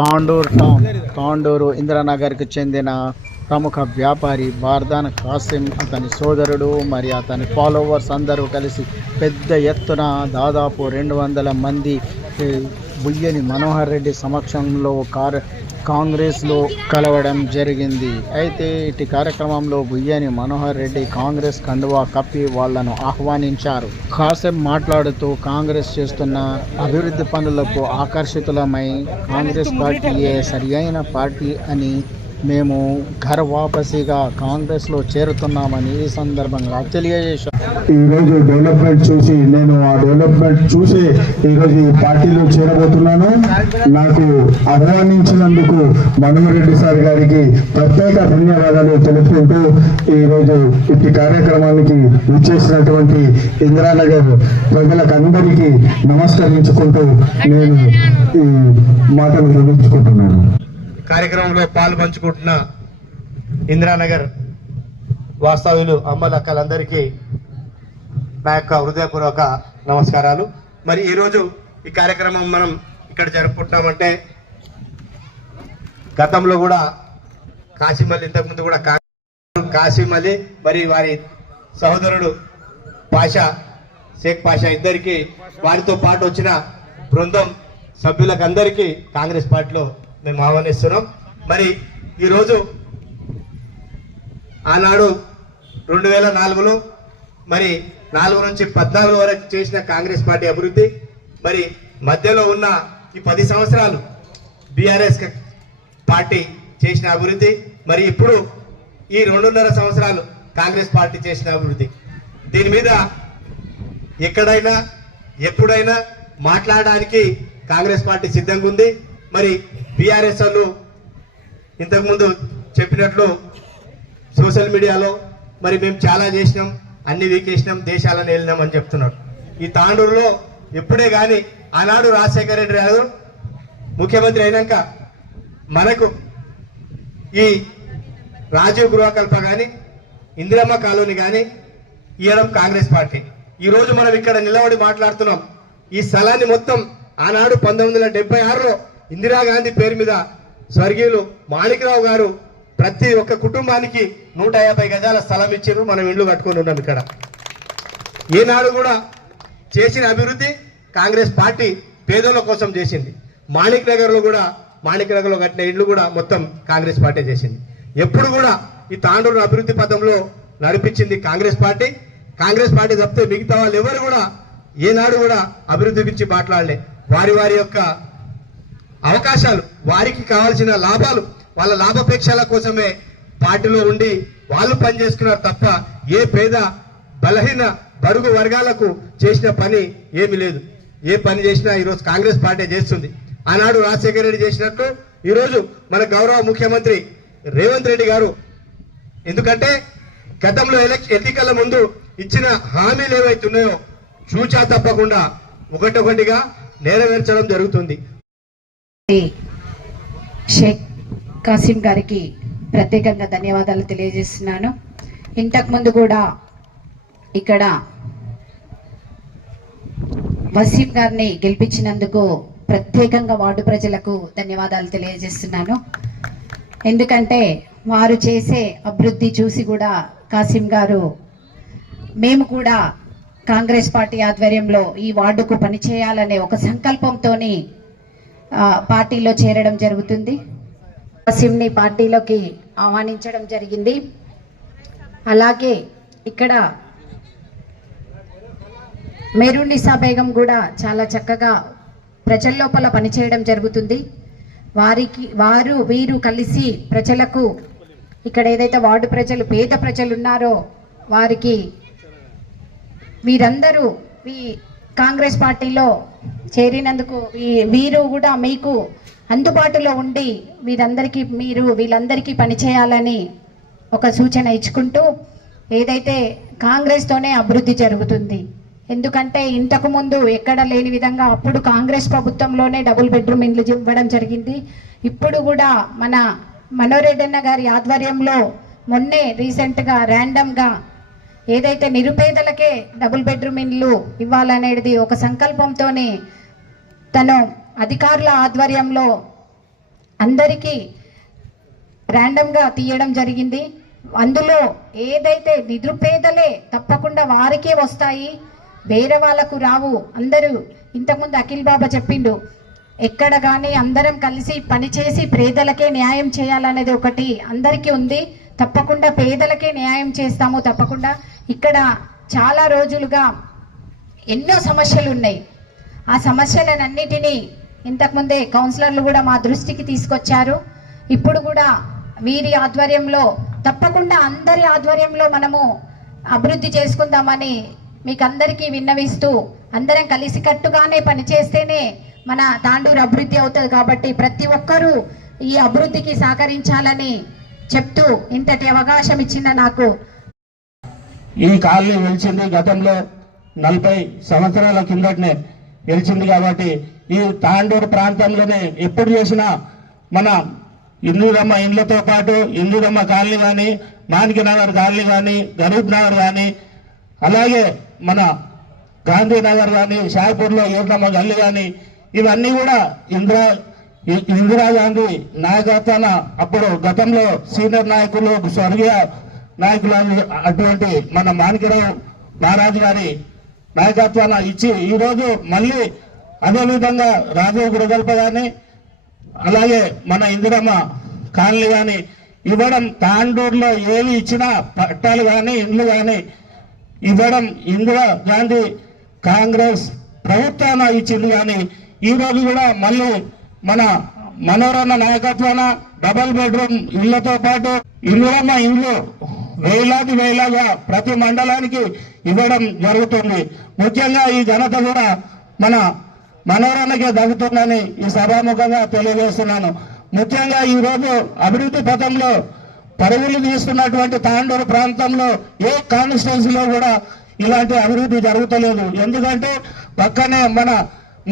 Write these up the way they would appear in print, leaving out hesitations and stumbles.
Tandur town Tandur ఇందిరానగర్కి చెందిన ప్రముఖ వ్యాపారి బార్దాన్ కాసిం, అతని సోదరుడు మరి అతని ఫాలోవర్స్ అందరూ కలిసి పెద్ద ఎత్తున దాదాపు 200 మంది బుయ్యని మనోహర్ రెడ్డి సమక్షంలో కాంగ్రెస్లో కలవడం జరిగింది. అయితే ఇటు కార్యక్రమంలో బుయ్యని మనోహర్ రెడ్డి కాంగ్రెస్ కండువా కప్పి వాళ్లను ఆహ్వానించారు. కాసేం మాట్లాడుతూ కాంగ్రెస్ చేస్తున్న అభివృద్ధి పనులకు ఆకర్షితులమై కాంగ్రెస్ పార్టీయే సరియైన పార్టీ అని మేము ఘర్ వాపసిగా కాంగ్రెస్లో చేరుతున్నామని ఈ సందర్భంగా తెలియజేశారు. ఈరోజు డెవలప్మెంట్ చూసి నేను ఆ డెవలప్మెంట్ చూసి ఈరోజు ఈ పార్టీలో చేరబోతున్నాను. నాకు ఆహ్వానించినందుకు మనోహర్ రెడ్డి సార్ గారికి ప్రత్యేక ధన్యవాదాలు తెలుపుకుంటూ ఈరోజు ఇట్టి కార్యక్రమానికి విచ్చేసినటువంటి ఇందిరానగర్ ప్రజలకు అందరికీ నమస్కరించుకుంటూ నేను ఈ మాటలు ముగించుకుంటున్నాను. కార్యక్రమంలో పాలు పంచుకుంటున్న ఇందిరానగర్ వాస్తవ్యులు అమ్మలక్కలందరికీ నా యొక్క హృదయపూర్వక నమస్కారాలు. మరి ఈరోజు ఈ కార్యక్రమం మనం ఇక్కడ జరుపుకుంటున్నామంటే గతంలో కూడా కాసిం అలీ, ఇంతకుముందు కూడా కాసిం అలీ మరి వారి సహోదరుడు పాషా, షేక్ పాషా ఇద్దరికి వారితో పాటు వచ్చిన బృందం సభ్యులకు అందరికీ కాంగ్రెస్ పార్టీలో మేము ఆహ్వానిస్తున్నాం. మరి ఈరోజు ఆనాడు 2004లో మరి 4 నుంచి 14 వరకు చేసిన కాంగ్రెస్ పార్టీ అభివృద్ధి, మరి మధ్యలో ఉన్న ఈ 10 సంవత్సరాలు బీఆర్ఎస్ పార్టీ చేసిన అభివృద్ధి, మరి ఇప్పుడు ఈ 2.5 సంవత్సరాలు కాంగ్రెస్ పార్టీ చేసిన అభివృద్ధి, దీని మీద ఎక్కడైనా ఎప్పుడైనా మాట్లాడడానికి కాంగ్రెస్ పార్టీ సిద్ధంగా ఉంది. మరి బీఆర్ఎస్ వాళ్ళు ఇంతకుముందు చెప్పినట్లు సోషల్ మీడియాలో మరి మేము చాలా చేసినాం, అన్ని వీకేసినాం, దేశాలను వెళ్ళినాం అని చెప్తున్నారు. ఈ తాండూరులో ఎప్పుడే కానీ ఆనాడు రాజశేఖర రెడ్డి గారు ముఖ్యమంత్రి అయినాక మనకు ఈ రాజీవ్ గృహకల్ప కానీ ఇందిరమ్మ కాలనీ కానీ ఇవ్వడం కాంగ్రెస్ పార్టీ. ఈరోజు మనం ఇక్కడ నిలబడి మాట్లాడుతున్నాం. ఈ స్థలాన్ని మొత్తం ఆనాడు 1976లో ఇందిరాగాంధీ పేరు మీద స్వర్గీయులు మాణిక్రావు గారు ప్రతి ఒక్క కుటుంబానికి 150 గజాల స్థలం ఇచ్చారు. మనం ఇండ్లు కట్టుకొని ఉన్నాం. ఇక్కడ ఏనాడు కూడా చేసిన అభివృద్ధి కాంగ్రెస్ పార్టీ పేదల కోసం చేసింది. మాణిక్ నగర్లో కట్టిన ఇండ్లు కూడా మొత్తం కాంగ్రెస్ పార్టీ చేసింది. ఎప్పుడు కూడా ఈ తాండూరు అభివృద్ధి పథంలో నడిపించింది కాంగ్రెస్ పార్టీ. కాంగ్రెస్ పార్టీ తప్పితే మిగతా వాళ్ళు ఎవరు కూడా ఏనాడు కూడా అభివృద్ధి గురించి మాట్లాడలే. వారి యొక్క అవకాశాలు, వారికి కావాల్సిన లాభాలు, వాళ్ళ లాభాపేక్షల కోసమే పార్టీలో ఉండి వాళ్ళు పనిచేసుకున్నారు తప్ప ఏ పేద బలహీన బడుగు వర్గాలకు చేసిన పని ఏమి లేదు. ఏ పని చేసినా ఈరోజు కాంగ్రెస్ పార్టీ చేస్తుంది. ఆనాడు రాజశేఖర రెడ్డి చేసినట్టు ఈరోజు మన గౌరవ ముఖ్యమంత్రి రేవంత్ రెడ్డి గారు, ఎందుకంటే గతంలో ఎన్నికల ముందు ఇచ్చిన హామీలు ఏవైతున్నాయో చూచా తప్పకుండా ఒకటొకటిగా నెరవేర్చడం జరుగుతుంది. షేక్ కాసిం గారికి ప్రత్యేకంగా ధన్యవాదాలు తెలియజేస్తున్నాను. ఇంతకుముందు కూడా ఇక్కడ వసీం గారిని గెలిపించినందుకు ప్రత్యేకంగా వార్డు ప్రజలకు ధన్యవాదాలు తెలియజేస్తున్నాను. ఎందుకంటే వారు చేసే అభివృద్ధి చూసి కూడా కాసిం గారు మేము కూడా కాంగ్రెస్ పార్టీ ఆధ్వర్యంలో ఈ వార్డుకు పనిచేయాలనే ఒక సంకల్పంతోని పార్టీలో చేరడం జరుగుతుంది. కాసింని పార్టీలోకి ఆహ్వానించడం జరిగింది. అలాగే ఇక్కడ మెరునిసా బేగం కూడా చాలా చక్కగా ప్రజల లోపల పనిచేయడం జరుగుతుంది. వీరు కలిసి ప్రజలకు ఇక్కడ ఏదైతే వార్డు ప్రజలు పేద ప్రజలు ఉన్నారో వారికి వీరందరూ ఈ కాంగ్రెస్ పార్టీలో చేరినందుకు వీరు కూడా మీకు అందుబాటులో ఉండి వీళ్ళందరికీ పనిచేయాలని ఒక సూచన ఇచ్చుకుంటూ, ఏదైతే కాంగ్రెస్తోనే అభివృద్ధి జరుగుతుంది. ఎందుకంటే ఇంతకు ముందు ఎక్కడ లేని విధంగా అప్పుడు కాంగ్రెస్ ప్రభుత్వంలోనే డబుల్ బెడ్రూమ్ ఇండ్లు ఇవ్వడం జరిగింది. ఇప్పుడు కూడా మన మనోహర్ రెడ్డి అన్న గారి ఆధ్వర్యంలో మొన్నే రీసెంట్గా ర్యాండమ్గా ఏదైతే నిరుపేదలకే డబుల్ బెడ్రూమ్ ఇండ్లు ఇవ్వాలనేది ఒక సంకల్పంతోనే తను అధికారుల ఆధ్వర్యంలో అందరికీ ర్యాండమ్గా తీయడం జరిగింది. అందులో ఏదైతే నిరుపేదలే తప్పకుండా వారికే వస్తాయి, వేరే వాళ్ళకు రావు. అందరూ ఇంతకుముందు అఖిల్ బాబా చెప్పిండు, ఎక్కడ కానీ అందరం కలిసి పనిచేసి పేదలకే న్యాయం చేయాలనేది ఒకటి అందరికీ ఉంది. తప్పకుండా పేదలకే న్యాయం చేస్తాము. తప్పకుండా ఇక్కడ చాలా రోజులుగా ఎన్నో సమస్యలు ఉన్నాయి. ఆ సమస్యలన్నిటినీ ఇంతకుముందే కౌన్సిలర్లు కూడా మా దృష్టికి తీసుకొచ్చారు. ఇప్పుడు కూడా వీరి ఆధ్వర్యంలో తప్పకుండా అందరి ఆధ్వర్యంలో మనము అభివృద్ధి చేసుకుందామని మీకు అందరికీ విన్నవిస్తూ, అందరం కలిసికట్టుగానే పనిచేస్తేనే మన తాండూరు అభివృద్ధి అవుతుంది. కాబట్టి ప్రతి ఒక్కరూ ఈ అభివృద్ధికి సహకరించాలని చెప్తూ ఇంతటి అవకాశం ఇచ్చిన నాకు. ఈ కాలనీ వెలిచింది గతంలో 40 సంవత్సరాల కిందటనే వెలిచింది. కాబట్టి ఈ తాండూరు ప్రాంతంలోనే ఎప్పుడు చేసినా మన ఇందిరమ్మ ఇండ్లతో పాటు ఇందిరమ్మ కాలనీ కానీ, మాణిక్యనగర్ కాలనీ కానీ, గరీబ్ నగర్ కానీ, అలాగే మన గాంధీనగర్ కానీ, షాపూర్లో యూర్నమ్మ గల్లి కానీ, ఇవన్నీ కూడా ఇందిరాగాంధీ నాయకత్వాన అప్పుడు గతంలో సీనియర్ నాయకులు, స్వర్గీయ నాయకులు అటువంటి మన మాణిక్యరావు మహారాజు గారి నాయకత్వాన ఇచ్చి ఈరోజు మళ్ళీ అదేవిధంగా రాజీవ్ గురుగల్ప కానీ, అలాగే మన ఇందిరమ్మ కాలనీ కానీ ఇవ్వడం, తాండూరులో ఏవి ఇచ్చినా పట్టాలు కానీ ఇండ్లు కానీ ఇవ్వడం ఇందిరా గాంధీ కాంగ్రెస్ ప్రభుత్వాన ఇచ్చింది. కానీ ఈ రోజు కూడా మళ్ళీ మన మనోరమ నాయకత్వాన డబల్ బెడ్రూమ్ ఇళ్లతో పాటు ఇందిరమ్మ ఇండ్లు వేలాదిగా ప్రతి మండలానికి ఇవ్వడం జరుగుతుంది. ముఖ్యంగా ఈ ఘనత కూడా మన మనోరమకే దక్కుతుందని ఈ సభాముఖంగా తెలియజేస్తున్నాను. ముఖ్యంగా ఈ రోజు అభివృద్ధి పథంలో పరుగులు తీస్తున్నటువంటి తాండూరు ప్రాంతంలో ఏ కాన్స్టిట్యున్సీలో కూడా ఇలాంటి అభివృద్ధి జరుగుతలేదు. ఎందుకంటే పక్కనే మన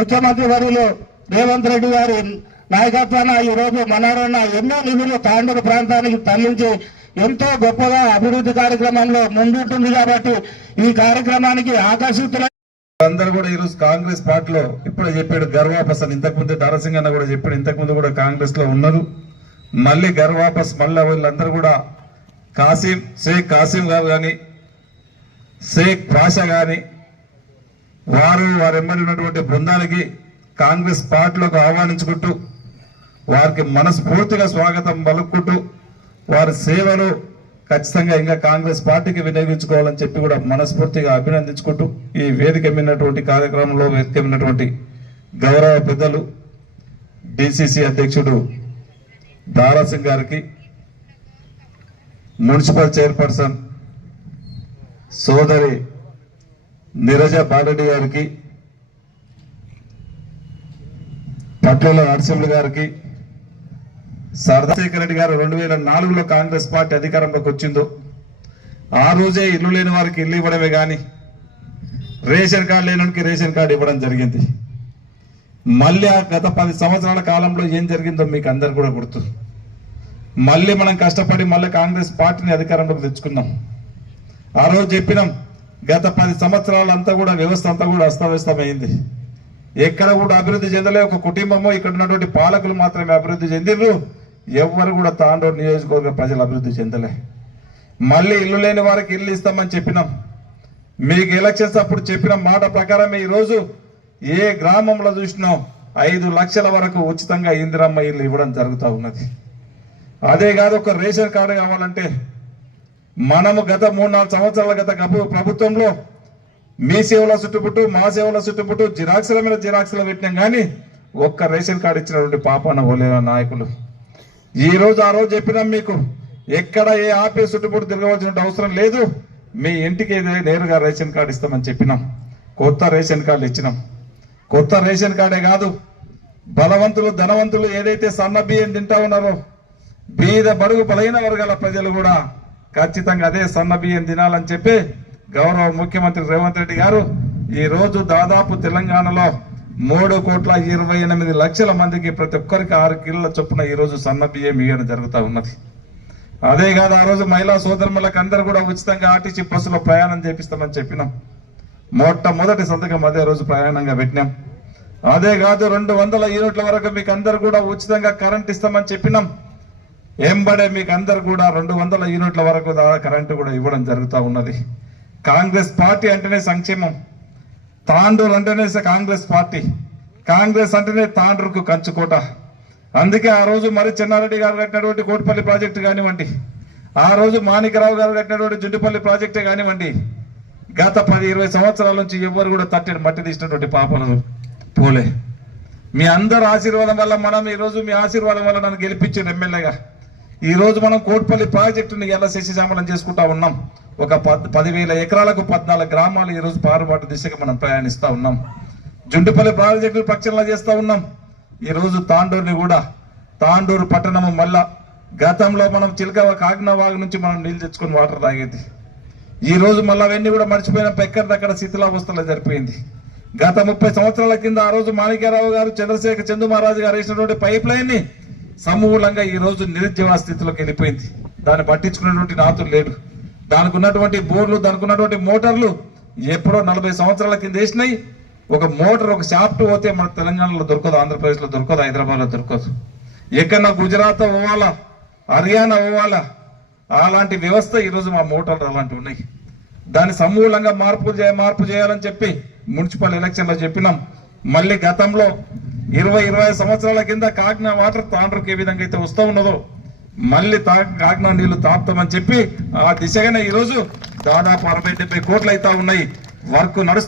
ముఖ్యమంత్రి వర్యులు రేవంత్ రెడ్డి గారి నాయకత్వాన ఈ రోజు మనోరమ ఎన్నో నిధులు తాండూరు ప్రాంతానికి తరలించి ఎంతో గొప్పగా అభివృద్ధి కార్యక్రమంలో ముందుంటుంది. కాబట్టి ఈ కార్యక్రమానికి ఆకర్షితుల అందరూ కూడా ఈరోజు కాంగ్రెస్ పార్టీలో ఇప్పుడు చెప్పాడు గర్వాపస్ అని. ఇంతకుముందు దారాసింగ్ అన్న కూడా చెప్పాడు, ఇంతకుముందు కూడా కాంగ్రెస్ లో ఉన్నారు. మళ్ళీ గర్వాపస్ మళ్ళీ వీళ్ళందరూ కూడా షేక్ కాసిం గారు కానీ, షేక్ పాషా కానీ వారెంబడి ఉన్నటువంటి బృందానికి కాంగ్రెస్ పార్టీలోకి ఆహ్వానించుకుంటూ వారికి మనస్ఫూర్తిగా స్వాగతం పలుకుంటూ వారి సేవలు ఖచ్చితంగా ఇంకా కాంగ్రెస్ పార్టీకి వినియోగించుకోవాలని చెప్పి కూడా మనస్ఫూర్తిగా అభినందించుకుంటూ ఈ వేదిక మీదటువంటి కార్యక్రమంలో వేదిక మీదటువంటి గౌరవ పెద్దలు డిసిసి అధ్యక్షుడు దారాసింగ్ గారికి, మున్సిపల్ చైర్పర్సన్ సోదరి నీరజ బాలరెడ్డి గారికి, పట్ల నరసింహులు గారికి, సర్దాశేఖర్ రెడ్డి గారు 2004లో కాంగ్రెస్ పార్టీ అధికారంలోకి వచ్చిందో ఆ రోజే ఇల్లు లేని వారికి ఇల్లు ఇవ్వడమే కానీ రేషన్ కార్డు లేనికి రేషన్ కార్డు ఇవ్వడం జరిగింది. మళ్ళీ ఆ గత 10 సంవత్సరాల కాలంలో ఏం జరిగిందో మీకు అందరు కూడా గుర్తు. మళ్ళీ మనం కష్టపడి మళ్ళీ కాంగ్రెస్ పార్టీని అధికారంలోకి తెచ్చుకున్నాం. ఆ రోజు చెప్పినాం, గత 10 సంవత్సరాలంతా కూడా వ్యవస్థ అంతా కూడా అస్తవ్యస్తమైంది. ఎక్కడ కూడా అభివృద్ధి చెందలే. ఒక కుటుంబము ఇక్కడ ఉన్నటువంటి పాలకులు మాత్రమే అభివృద్ధి చెందిర్రు. ఎవ్వరు కూడా తాండూరు నియోజకవర్గ ప్రజలు అభివృద్ధి చెందలే. మళ్ళీ ఇల్లు లేని వారికి ఇల్లు ఇస్తామని చెప్పినాం. మీకు ఎలక్షన్స్ అప్పుడు చెప్పిన మాట ప్రకారమే ఈరోజు ఏ గ్రామంలో చూసినా 5 లక్షల వరకు ఉచితంగా ఇందిరమ్మ ఇల్లు ఇవ్వడం జరుగుతూ ఉన్నది. అదే కాదు, ఒక రేషన్ కార్డు కావాలంటే మనము గత 3-4 సంవత్సరాల గత ప్రభుత్వంలో మీ సేవల చుట్టుపుట్టు మా సేవల చుట్టుపుట్టు జిరాక్సుల మీద జిరాక్సులు పెట్టినాం. కానీ ఒక్క రేషన్ కార్డు ఇచ్చినటువంటి పాపన ఓలేన నాయకులు. ఈ రోజు ఆ రోజు చెప్పినాం మీకు, ఎక్కడ ఏ ఆఫీస్ చుట్టుపుట్టు తిరగవలసిన అవసరం లేదు, మీ ఇంటికి నేరుగా రేషన్ కార్డు ఇస్తామని చెప్పినాం. కొత్త రేషన్ కార్డు ఇచ్చినాం. కొత్త రేషన్ కార్డే కాదు, బలవంతులు ధనవంతులు ఏదైతే సన్న బియ్యం తింటా ఉన్నారో బీద బడుగు బలైన వర్గాల ప్రజలు కూడా ఖచ్చితంగా అదే సన్న బియ్యం తినాలని చెప్పి గౌరవ ముఖ్యమంత్రి రేవంత్ రెడ్డి గారు ఈ రోజు దాదాపు తెలంగాణలో 3,28,00,000 మందికి ప్రతి ఒక్కరికి 6 కిలోల చొప్పున ఈ రోజు సన్న బియ్యం ఇవ్వడం జరుగుతూ ఉన్నది. అదే కాదు, ఆ రోజు మహిళా సోదరులకు అందరూ కూడా ఉచితంగా ఆర్టీసీ బస్సులో ప్రయాణం చేపిస్తామని చెప్పినాం. మొట్టమొదటి సంతకం అదే రోజు ప్రయాణంగా పెట్టినాం. అదే కాదు 200 యూనిట్ల వరకు మీకు అందరు కూడా ఉచితంగా కరెంట్ ఇస్తామని చెప్పినాం. ఎంబడే మీకు అందరు కూడా 200 యూనిట్ల వరకు కరెంటు కూడా ఇవ్వడం జరుగుతూ ఉన్నది. కాంగ్రెస్ పార్టీ అంటేనే సంక్షేమం, తాండూరు అంటేనే కాంగ్రెస్ పార్టీ, కాంగ్రెస్ అంటేనే తాండూరుకు కంచుకోట. అందుకే ఆ రోజు మరి చెన్నారెడ్డి గారు కట్టినటువంటి కోటిపల్లి ప్రాజెక్టు కానివ్వండి, ఆ రోజు మాణికరావు గారు కట్టినటువంటి జుండిపల్లి ప్రాజెక్టే కానివ్వండి, గత 10-20 సంవత్సరాల నుంచి ఎవరు కూడా తట్టెడు మట్టి తీసినటువంటి పాపలు పోలే. మీ అందరు ఆశీర్వాదం వల్ల మనం ఈరోజు మీ ఆశీర్వాదం వల్ల నన్ను గెలిపించారు ఎమ్మెల్యేగా. ఈ రోజు మనం కోటిపల్లి ప్రాజెక్టుని ఎలా శశిశామలం చేసుకుంటా ఉన్నాం. ఒక 10,000 ఎకరాలకు 14 గ్రామాలు ఈ రోజు పారుబాటు దిశగా మనం ప్రయాణిస్తా ఉన్నాం. జుండిపల్లి ప్రాజెక్టు ప్రక్షాళన చేస్తా ఉన్నాం. ఈ రోజు తాండూరుని కూడా, తాండూరు పట్టణము మళ్ళా గతంలో మనం చిలకవ కాకినావాగు నుంచి మనం నీళ్ళు తెచ్చుకొని వాటర్ తాగేది. ఈ రోజు మళ్ళీ అవన్నీ కూడా మర్చిపోయిన ఎక్కడిదక్కడ శిథిలావస్థలో జరిపోయింది. గత 30 సంవత్సరాల కింద ఆ రోజు మాణిక్యరావు గారు, చంద్రశేఖర్ మహారాజు గారు వేసినటువంటి పైప్ లైన్ ని సమూలంగా ఈ రోజు నిరుద్యోగ స్థితిలోకి వెళ్ళిపోయింది. దాన్ని పట్టించుకునేటువంటి నాతులు లేడు. దానికి ఉన్నటువంటి బోర్లు, దానికి ఉన్నటువంటి మోటార్లు ఎప్పుడో 40 సంవత్సరాల కింద వేసినాయి. ఒక మోటార్, ఒక షాఫ్ట్ పోతే మన తెలంగాణలో దొరకదు, ఆంధ్రప్రదేశ్ లో దొరకదు, హైదరాబాద్ లో దొరకదు. ఎక్కడన్నా గుజరాత్ పోవాలా, హర్యానా పోవాలా, అలాంటి వ్యవస్థ ఈరోజు మా మోటార్లు అలాంటివి ఉన్నాయి. దాన్ని సమూలంగా మార్పు చేయాలని చెప్పి మున్సిపల్ ఎలక్షన్ లో చెప్పినాం. మళ్ళీ గతంలో 20-25 సంవత్సరాల కింద కాకినా వాటర్ తాండ్రుకి ఏ విధంగా అయితే వస్తూ ఉన్నదో మళ్ళీ కాకినా నీళ్లు తాపుతామని చెప్పి ఆ దిశగానే ఈరోజు దాదాపు 60-70 కోట్లు అయితే ఉన్నాయి. వర్క్ నడుస్తూ